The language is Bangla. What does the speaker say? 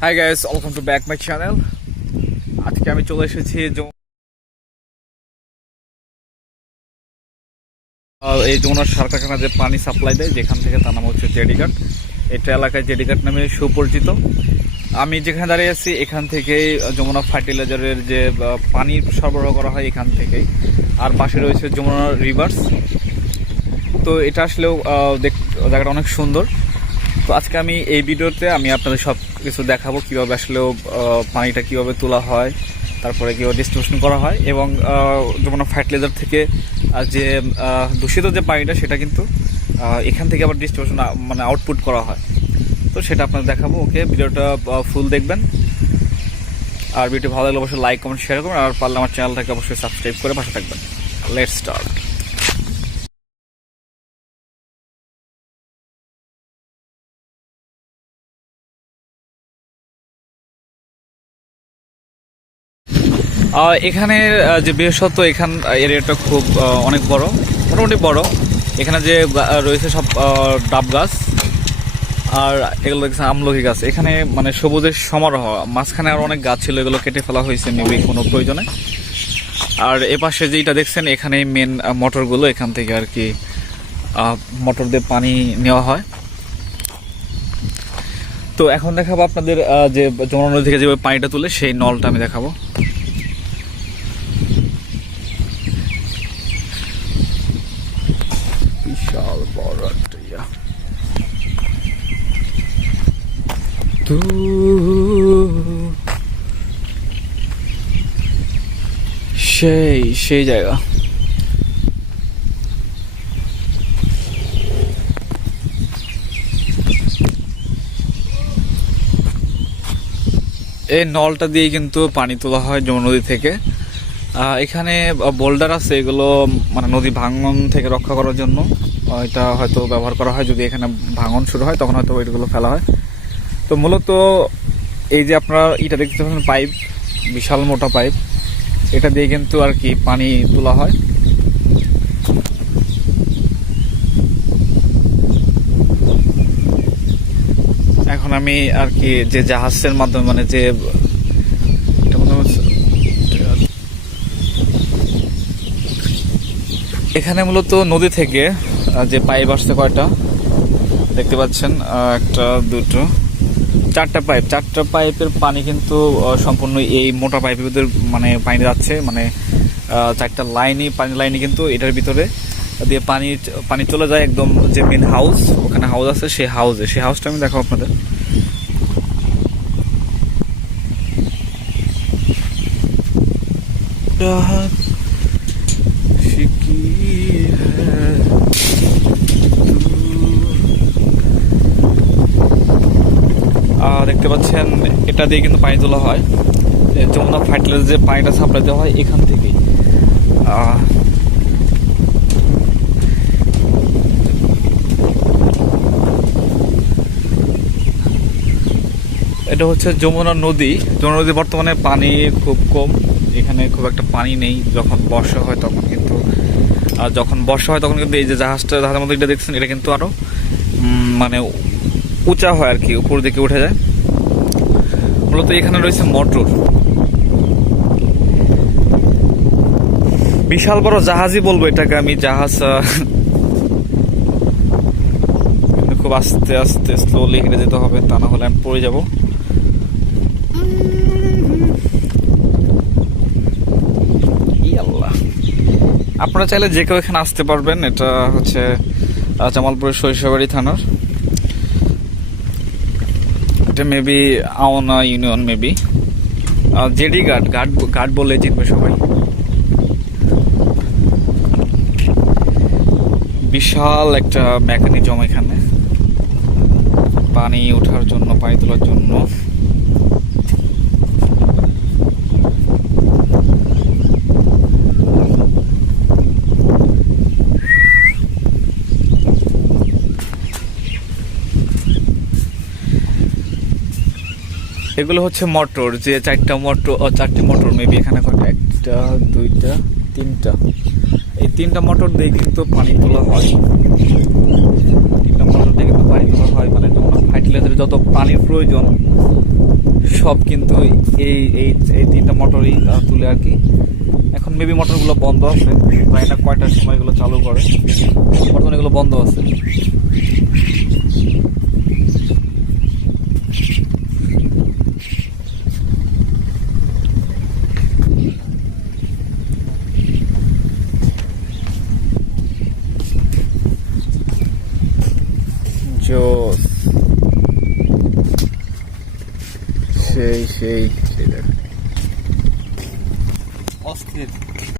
Hi guys welcome to back my channel আজকে আমি চলে এসেছি এই যমুনার সার কারখানা যে পানি সাপ্লাই দেয়, যেখান থেকে তার নাম হচ্ছে জেডিঘাট। এটা এলাকায় জেডিঘাট নামে সুপরিচিত। আমি যেখানে দাঁড়িয়ে আছি, এখান থেকেই যমুনা ফার্টিলাইজারের যে পানি সরবরাহ করা হয় এখান থেকেই। আর পাশে রয়েছে যমুনা রিভার্স। তো এটা আসলেও দেখ- জায়গাটা অনেক সুন্দর। তো আজকে আমি এই ভিডিওতে আমি আপনাদের সব কিছু দেখাবো, কীভাবে আসলে পানিটা কীভাবে তোলা হয়, তারপরে কীভাবে ডিস্ট্রিবিউশন করা হয় এবং যেমন ফার্টিলাইজার থেকে যে দূষিত যে পানিটা সেটা কিন্তু এখান থেকে আবার ডিস্ট্রিবিউশন মানে আউটপুট করা হয়। তো সেটা আপনাদের দেখাবো, ওকে? ভিডিওটা ফুল দেখবেন। আর ভিডিও ভালো লাগলে অবশ্যই লাইক কমেন্ট শেয়ার করবেন। আর পারলে আমার চ্যানেলটাকে অবশ্যই সাবস্ক্রাইব করে পাশে থাকবেন। লেট স্টার্ট আহ, এখানে যে বিশেষত এখান এরিয়াটা খুব অনেক বড় মোটামুটি বড়। এখানে যে রয়েছে সব ডাব গাছ আর এগুলো দেখছেন আমলকি গাছ। এখানে মানে সবুজের সমারোহ মাঝখানে আর অনেক গাছ ছিল এগুলো কেটে ফেলা হয়েছে মেবি কোনো প্রয়োজনে। আর এপাশে যেটা দেখছেন এখানে মেন মোটরগুলো এখান থেকে আর কি মোটর দিয়ে পানি নেওয়া হয়। তো এখন দেখাবো আপনাদের যে যমুনা নদী থেকে যেভাবে পানিটা তুলে সেই নলটা আমি দেখাবো বিশাল বড় ইয়া। সেই সেই জায়গা এই নলটা দিয়ে কিন্তু পানি তোলা হয় যমুনা নদী থেকে এখানে বোল্ডার আছে, এগুলো মানে নদী ভাঙন থেকে রক্ষা করার জন্য। এটা হয়তো ব্যবহার করা হয়, যদি এখানে ভাঙন শুরু হয়, তখন হয়তো এগুলো ফেলা হয়। তো মূলত, এই যে আপনারা এটা দেখতে পাচ্ছেন, পাইপ, বিশাল মোটা পাইপ। এটা দিয়ে কিন্তু আর কি পানি তোলা হয়। এখন আমি আর কি যে জাহাজের মাধ্যমে মানে যে এটা মনে হচ্ছে এখানে মূলত নদী থেকে যে পাইপ আসছে কয়টা? দেখতে পাচ্ছেন একটা, দুটো, চারটা পাইপ। চারটা পাইপের পানি কিন্তু সম্পূর্ণ এই মোটা পাইপের ভিতরে মানে পানি যাচ্ছে। মানে চারটা লাইনই, পানি লাইনই কিন্তু এটার ভিতরে দিয়ে পানি পানি চলে যায় একদম যে মেন হাউস ওখানে হাউস আছে, সেই হাউসে সেই হাউসটা আমি দেখাবো আপনাদের। দেখতে পাচ্ছেন, এটা দিয়ে কিন্তু পানি তোলা হয়। যমুনা ফার্টিলাইজ যে পানিটা সাপ্লাই দেওয়া হয় এখান থেকেই। এটা হচ্ছে যমুনা নদী। যমুনা নদী বর্তমানে পানি খুব কম। এখানে খুব একটা পানি নেই যখন বর্ষা হয় তখন কিন্তু আর যখন বর্ষা হয় তখন কিন্তু এই যে জাহাজটা জাহাজের মধ্যে এটা দেখছেন এটা কিন্তু আরও উম, মানে উঁচা হয় আর কি উপর দিকে উঠে যায়। মূলত এখানে রয়েছে মোটর। বিশাল বড় জাহাজই বলব এটাকে আমি জাহাজ খুব আস্তে আস্তে স্লোলি হেঁটে যেতে হবে তা না হলে আমি পড়ে যাব। আপনারা চাইলে যে কেউ এখানে আসতে পারবেন। এটা হচ্ছে জামালপুরের সরিষাবাড়ি থানার। এটা maybe Aona union maybe JD guard guard guard বলে চিনবে সবাই। বিশাল একটা মেকানিজম এখানে। পানি ওঠার জন্য, পানি তোলার জন্য। এগুলো হচ্ছে মোটর, যে চারটা মোটর চারটি মোটর মেবি এখানে কয়টা? একটা, দুইটা, তিনটা। এই তিনটা মোটর দিয়ে কিন্তু পানি তোলা হয়। তিনটা মোটর দিয়ে কিন্তু পানি তোলা হয়। মানে যখন ফার্টিলাইজারে যত পানির প্রয়োজন, সব কিন্তু এই এই এই তিনটা মোটরই তুলে আর কি। এখন মেবি মোটরগুলো বন্ধ আছে। বা এটা কয়টার সময় এগুলো চালু করে। বর্তমানে এগুলো বন্ধ আছে। জোস সেই সেই সেই দেখ